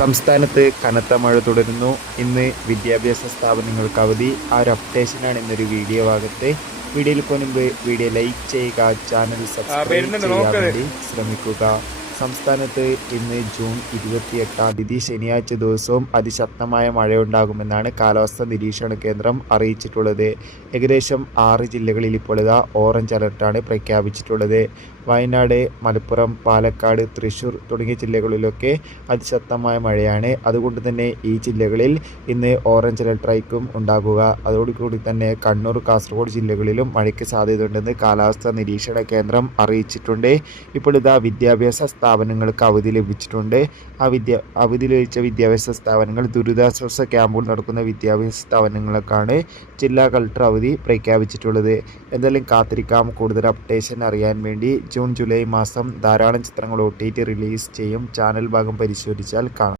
സംസ്ഥാനത്ത് കനത്ത മഴ തുടരുന്നു. ഇന്ന് വിദ്യാഭ്യാസ സ്ഥാപനങ്ങൾക്ക് അവധി. ആ ഒരു അപ്ഡേഷനാണ് ഇന്നൊരു വീഡിയോ ഭാഗത്ത്. വീഡിയോയിൽ മുൻപ് വീഡിയോ ലൈക്ക് ചെയ്യുക, ചാനൽ സബ്സ്ക്രൈബ് ചെയ്യാൻ വേണ്ടി ശ്രമിക്കുക. സംസ്ഥാനത്ത് ഇന്ന് ജൂൺ 28 ശനിയാഴ്ച ദിവസവും അതിശക്തമായ മഴയുണ്ടാകുമെന്നാണ് കാലാവസ്ഥാ നിരീക്ഷണ കേന്ദ്രം അറിയിച്ചിട്ടുള്ളത്. ഏകദേശം 6 ജില്ലകളിൽ ഇപ്പോൾ ഓറഞ്ച് അലർട്ടാണ് പ്രഖ്യാപിച്ചിട്ടുള്ളത്. വയനാട്, മലപ്പുറം, പാലക്കാട്, തൃശ്ശൂർ തുടങ്ങിയ ജില്ലകളിലൊക്കെ അതിശക്തമായ മഴയാണ്. അതുകൊണ്ട് തന്നെ ഈ ജില്ലകളിൽ ഇന്ന് ഓറഞ്ച് അലർട്ടായിരിക്കും ഉണ്ടാകുക. അതോടുകൂടി തന്നെ കണ്ണൂർ, കാസർഗോഡ് ജില്ലകളിലും മഴയ്ക്ക് സാധ്യതയുണ്ടെന്ന് കാലാവസ്ഥാ നിരീക്ഷണ കേന്ദ്രം അറിയിച്ചിട്ടുണ്ട്. ഇപ്പോൾ വിദ്യാഭ്യാസ സ്ഥാപനങ്ങൾക്ക് അവധി ലഭിച്ചിട്ടുണ്ട്. അവധി ലഭിച്ച വിദ്യാഭ്യാസ സ്ഥാപനങ്ങൾ ദുരിതാശ്വാസ ക്യാമ്പുകൾ നടക്കുന്ന വിദ്യാഭ്യാസ സ്ഥാപനങ്ങൾക്കാണ് ജില്ലാ കളക്ടർ അവധി പ്രഖ്യാപിച്ചിട്ടുള്ളത്. എന്തായാലും കാത്തിരിക്കാം കൂടുതൽ അപ്ഡേഷൻ അറിയാൻ വേണ്ടി. ജൂൺ ജൂലൈ മാസം ധാരാളം ചിത്രങ്ങൾ OTT റിലീസ് ചെയ്യും. ചാനൽ ഭാഗം പരിശോധിച്ചാൽ കാണാം.